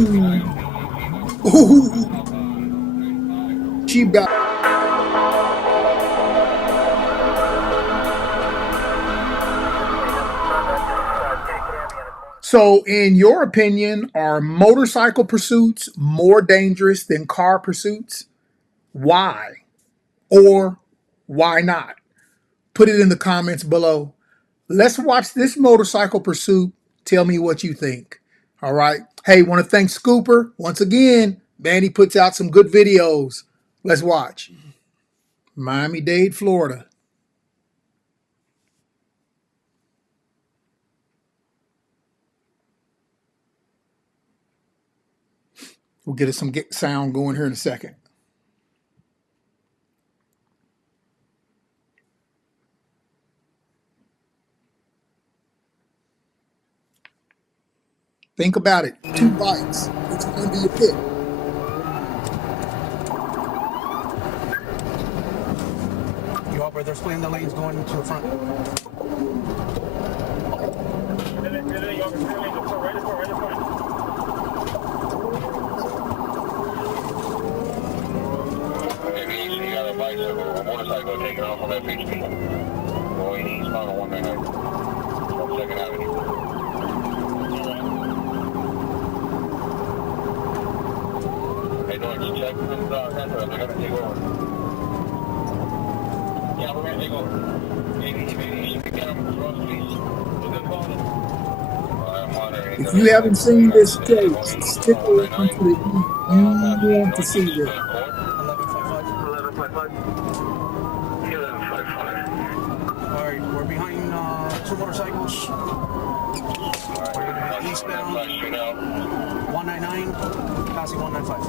Ooh, she about. So, in your opinion, are motorcycle pursuits more dangerous than car pursuits? Why? Or why not? Put it in the comments below. Let's watch this motorcycle pursuit. Tell me what you think. All right. Hey, want to thank Scooper once again. Man, he puts out some good videos. Let's watch. Miami-Dade, Florida. We'll get us some sound going here in a second. Think about it. 2 bikes. Which one do you pick? You up where they're splitting the lanes going to the front. Maybe you got a bicycle or a motorcycle taking off from FHP. Going eastbound on 199 from 2nd Avenue. Hey, George, check this center. They're going to take over. Yeah, we're going to take over. Maybe you should get them across, please. We're good calling. If you haven't seen this tape, stick around to the end. You want to see this. 1155. 1155. Alright, we're behind 2 motorcycles. Eastbound 199, passing 195.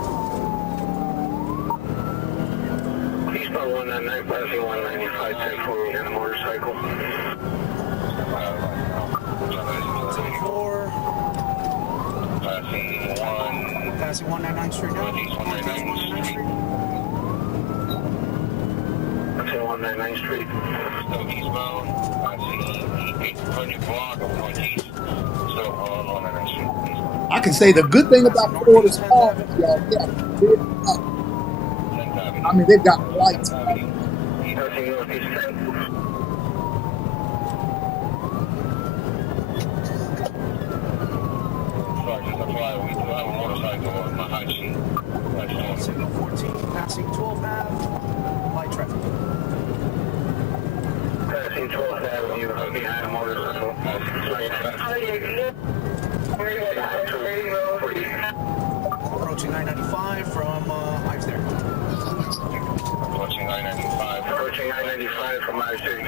Eastbound 199, passing 195, 10-4 and a motorcycle. 74, passing 199 straight down. East 199 Street. That's 199 Street. Still eastbound. I see 800 block of northeast. Still on 199 Street. I can say the good thing about Florida's cars, y'all, they got big lights. I mean, they've got lights. Signal 14, passing 12 Ave, light traffic. Passing 12th Avenue, behind a motorcycle. Approaching 995 from Ives there. Approaching 995. Approaching 995 from Ives there.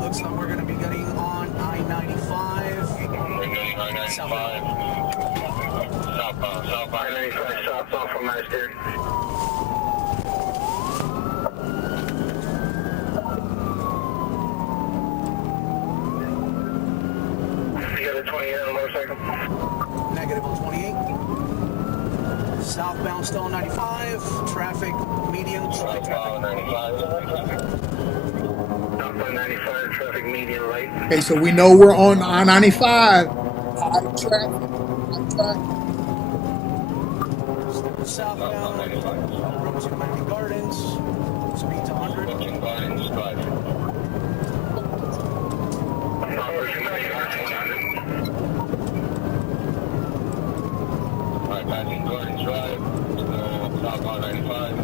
Looks like we're going to be getting on I-95. We're getting I-95. Southbound. I-95 southbound from Ives there. You got a 28 on a motorcycle? Negative on 28. Southbound still 95. Traffic medium. Light traffic. 95. Southbound 95, traffic medium light. Okay, so we know we're on I-95. High traffic. Southbound. Approaching Miami Gardens. Speed to 100. Approaching Gardens Drive. Alright, passing Gardens Drive. Southbound 95.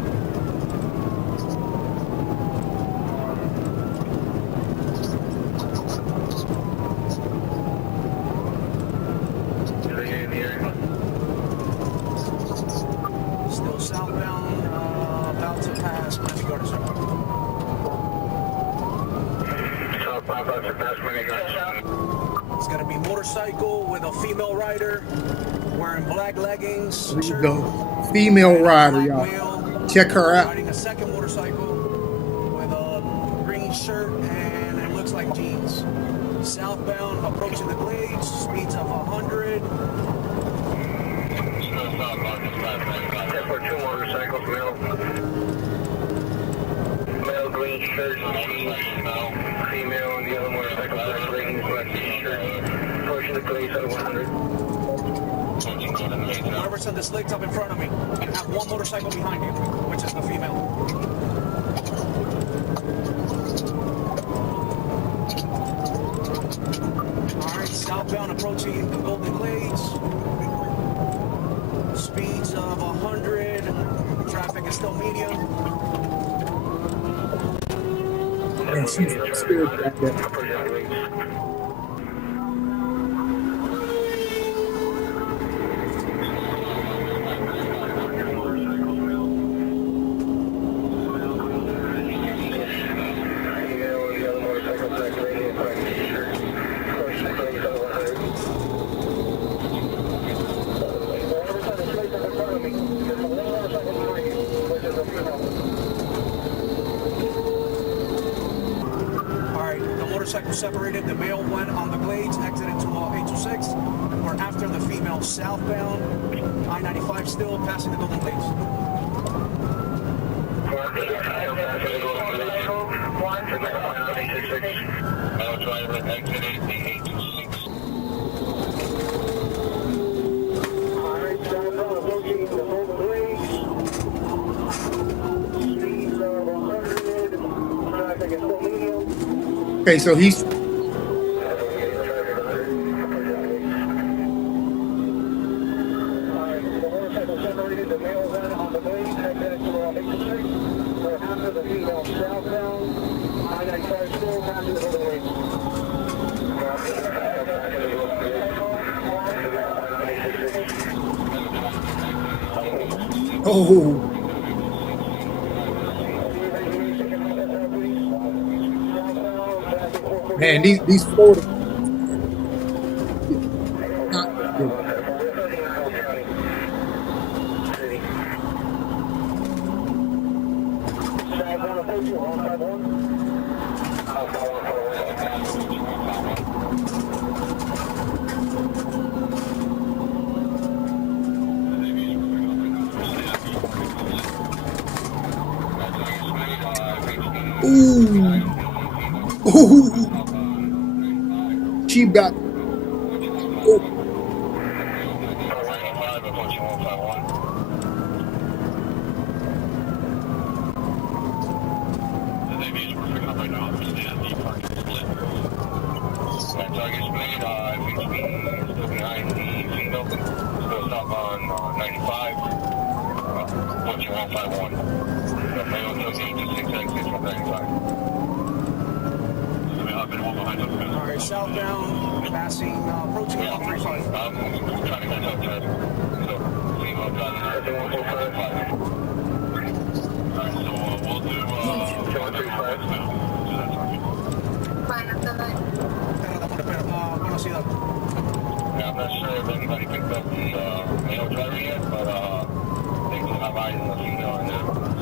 Still southbound. About to pass Miami Gardens. Southbound about to pass Miami Gardens. It's going to be motorcycle with a female rider wearing black leggings. There you go. Female rider, y'all. Check her out. Riding a second motorcycle with a green shirt and it looks like jeans. Southbound, approaching the Glades, speeds of 100. For 2 motorcycles, male green pink shirt, female on the other motorcycle, black leggings, black t-shirt, approaching the police at 100. Whoever's on this lake up in front of me, and have one motorcycle behind you, which is the female. Alright, southbound approaching the Golden Glades. Speeds of 100. Traffic is still medium. And she's scared back there. Motorcycle separated. The male went on the Glades, exited to 826. We're after the female southbound. I-95 still passing the Golden Glades. Male driver exited the 826. Alright, southbound approaching the Golden Glades. Speeds of 100. Traffic is still medium. Okay, so he's oh. Man, these Florida not good. Ooh. Ooh. She got oh. Target's made, FHP still behind the female, still stop on 95, 12151. The male took 86 exits from 95. Alright, southbound, passing, approaching 135. I'm trying to catch up to it. So, female driving at 145. Alright, so we'll do 135. Yeah, I'm not sure if anybody picked up the male driver yet, but they do have eyes on the female and then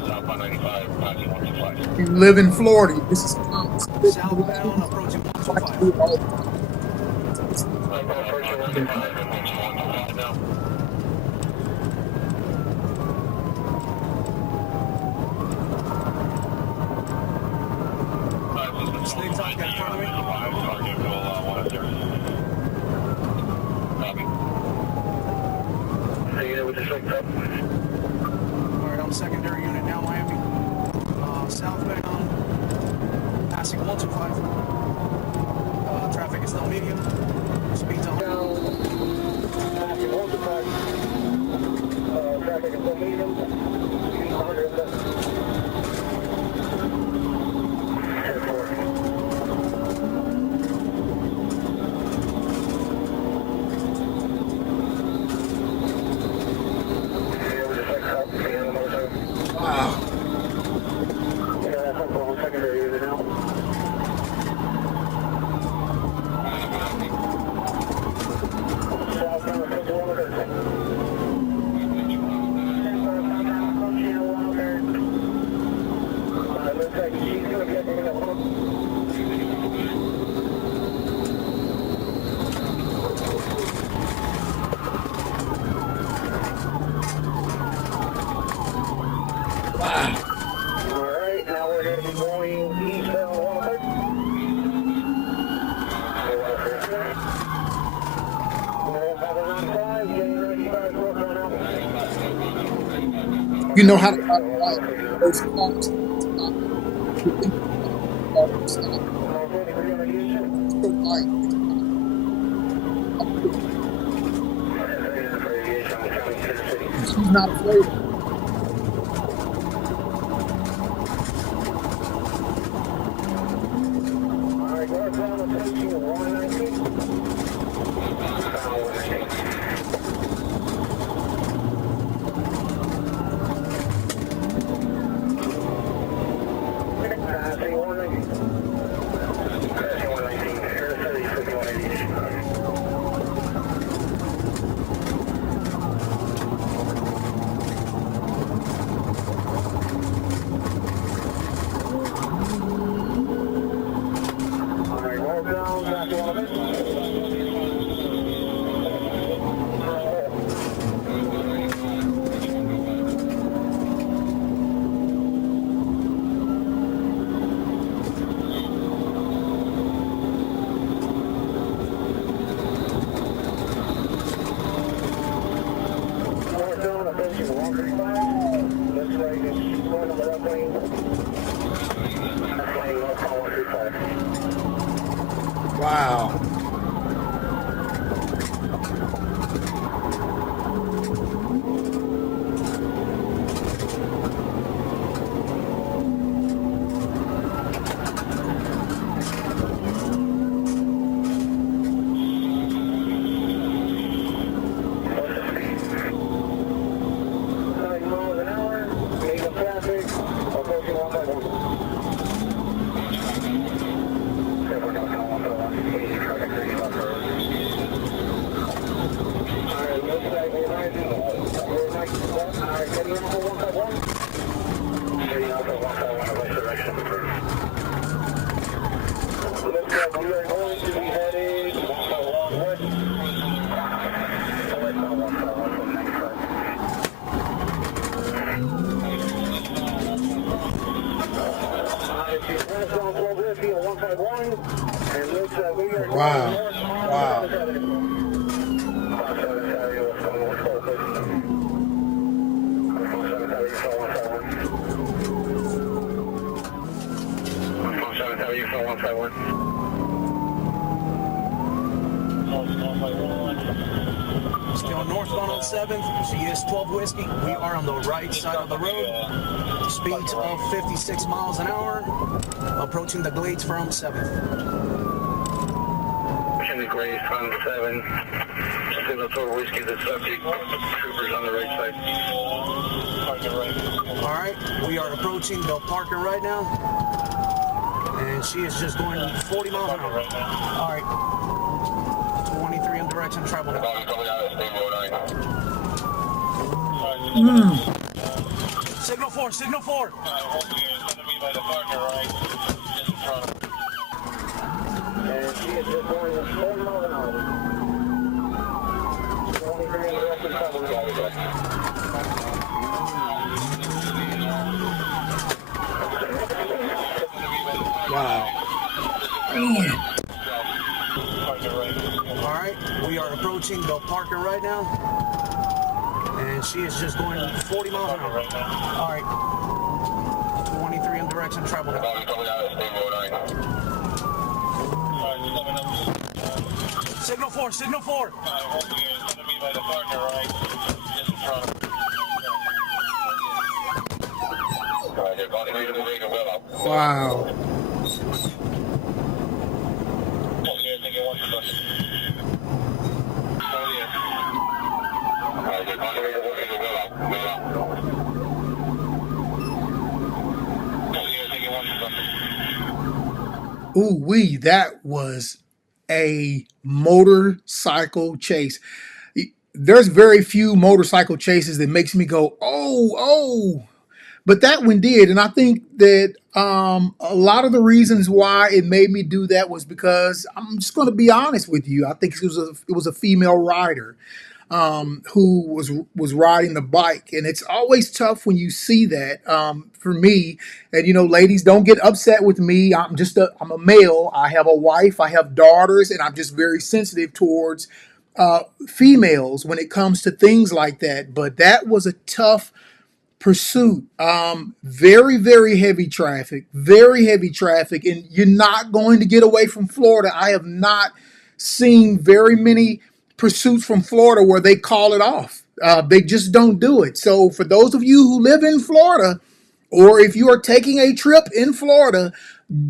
southbound 95, passing 125. You live in Florida. This is Southbound approaching 125. Approaching 125 and 125 now. Stay tight, got in front of me. Target will 1-0. Copy. With the short up. Alright, I'm secondary unit now, Miami. Southbound, passing 125. Traffic is still medium. Speeds on. Passing 125. Traffic is still medium. Speeds 100. wow. Secondary unit now. You know how to ride a bike. Those cars, you think car stop so light. It's and she's not afraid of it. Wow. Wow. Wow. Still northbound on 7th. She is 12 Whiskey. We are on the right side of the road. Speeds of 56 miles an hour. Approaching the Glades from 7th. Pushing the Glades from 7. Signal 12 Whiskey, the subject. Troopers on the right side. All right, we are approaching Del Parker right now. And she is just going 40 miles an hour. All right. 23 in direction travel now. Signal 4, signal 4. And she is just going 40 miles an hour. 23 in direction travel now. Wow. Man. All right, we are approaching Del Parker right now. And she is just going 40 miles an hour. All right. 23 in direction travel now. Signal 4, signal 4. Wow. Ooh wee, that was a motorcycle chase. There's very few motorcycle chases that makes me go, oh. But that one did, and I think that a lot of the reasons why it made me do that was because I'm just going to be honest with you. I think it was a female rider who was riding the bike, and it's always tough when you see that. For me, and ladies, don't get upset with me. I'm a male. I have a wife. I have daughters, and I'm just very sensitive towards females when it comes to things like that. But that was a tough Pursuit, very, very heavy traffic, very heavy traffic, and you're not going to get away from Florida. I have not seen very many pursuits from Florida where they call it off. They just don't do it. So for those of you who live in Florida, or if you are taking a trip in Florida,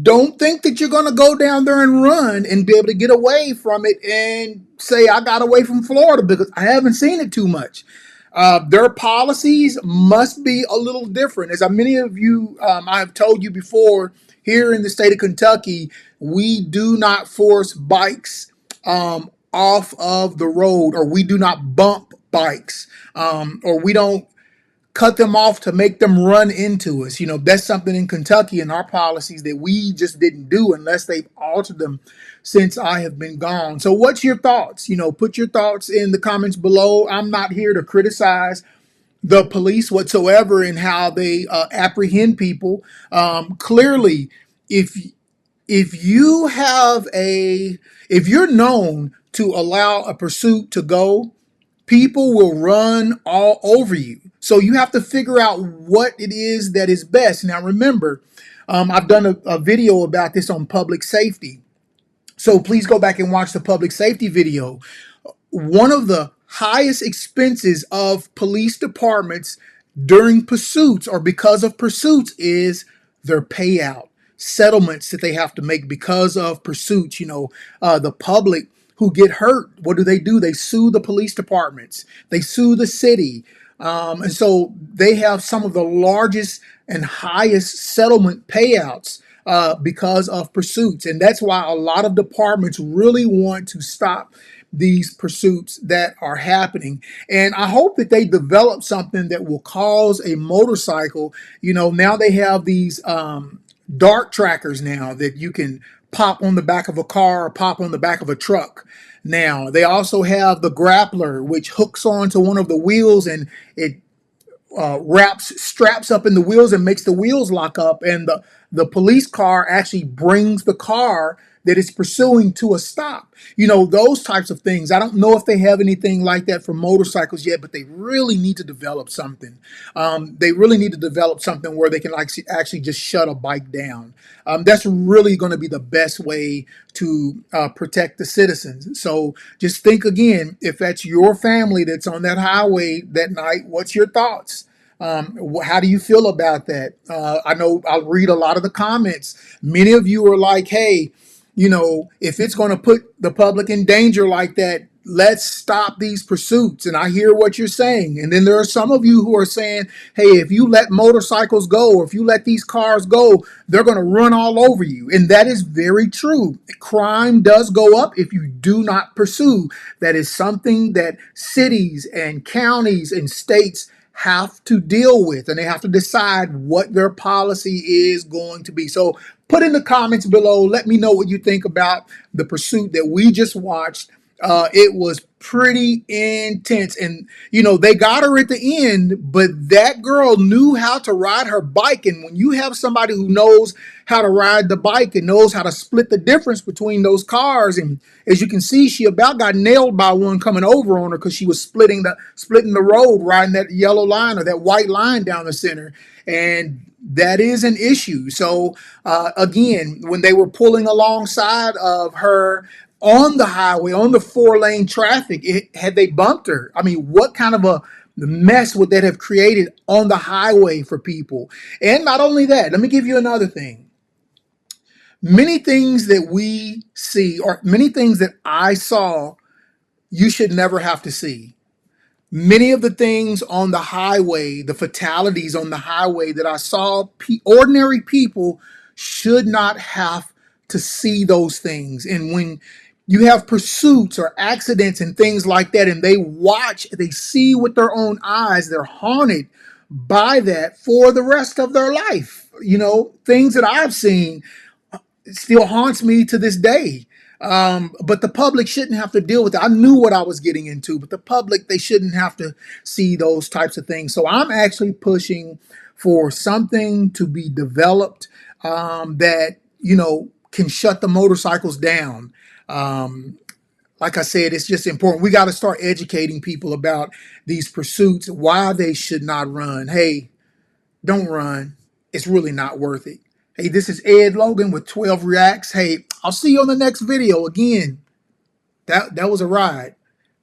don't think that you're going to go down there and run and be able to get away from it and say, I got away from Florida, because I haven't seen it too much. Their policies must be a little different. As many of you, I have told you before, here in the state of Kentucky, we do not force bikes off of the road, or we do not bump bikes, or we don't cut them off to make them run into us. That's something in Kentucky in our policies that we just didn't do unless they've altered them since I have been gone. So what's your thoughts? Put your thoughts in the comments below. I'm not here to criticize the police whatsoever in how they apprehend people. Clearly, if you have if you're known to allow a pursuit to go, people will run all over you. So you have to figure out what it is that is best. Now, remember, I've done a video about this on public safety. So please go back and watch the public safety video. One of the highest expenses of police departments during pursuits, or because of pursuits, is their payout, settlements that they have to make because of pursuits. The public who get hurt, what do? They sue the police departments. They sue the city. And so they have some of the largest and highest settlement payouts because of pursuits. And that's why a lot of departments really want to stop these pursuits that are happening. And I hope that they develop something that will cause a motorcycle. Now they have these dart trackers now that you can pop on the back of a car or pop on the back of a truck. Now they also have the grappler, which hooks onto one of the wheels, and it straps up in the wheels and makes the wheels lock up, and the police car actually brings the car that is pursuing to a stop. Those types of things. I don't know if they have anything like that for motorcycles yet, but they really need to develop something. They really need to develop something where they can actually just shut a bike down. That's really going to be the best way to protect the citizens. So just think again, if that's your family that's on that highway that night, what's your thoughts? How do you feel about that? I know I'll read a lot of the comments. Many of you are like, hey, if it's going to put the public in danger like that, let's stop these pursuits. And I hear what you're saying. And then there are some of you who are saying, hey, if you let motorcycles go, or if you let these cars go, they're going to run all over you. And that is very true. Crime does go up if you do not pursue. That is something that cities and counties and states have to deal with, and they have to decide what their policy is going to be. So put in the comments below, let me know what you think about the pursuit that we just watched. It was pretty intense, and they got her at the end, but that girl knew how to ride her bike. And when you have somebody who knows how to ride the bike and knows how to split the difference between those cars, and as you can see, she about got nailed by one coming over on her because she was splitting the road, riding that yellow line or that white line down the center. And that is an issue. So again, when they were pulling alongside of her on the highway, on the 4-lane traffic, had they bumped her, I mean, what kind of a mess would that have created on the highway for people? And not only that, let me give you another thing. Many things that we see, or many things that I saw, you should never have to see. Many of the things on the highway, the fatalities on the highway that I saw, ordinary people should not have to see those things. And when you have pursuits or accidents and things like that, and they see with their own eyes, they're haunted by that for the rest of their life. Things that I've seen still haunts me to this day. But the public shouldn't have to deal with it. I knew what I was getting into, but the public, they shouldn't have to see those types of things. So I'm actually pushing for something to be developed that, can shut the motorcycles down. Like I said, it's just important. We got to start educating people about these pursuits, why they should not run. Hey, Don't run. It's really not worth it. Hey, this is Ed Logan with 12 Reacts. Hey, I'll see you on the next video. Again, that was a ride.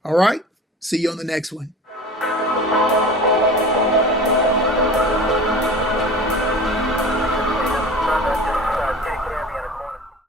All right? See you on the next one.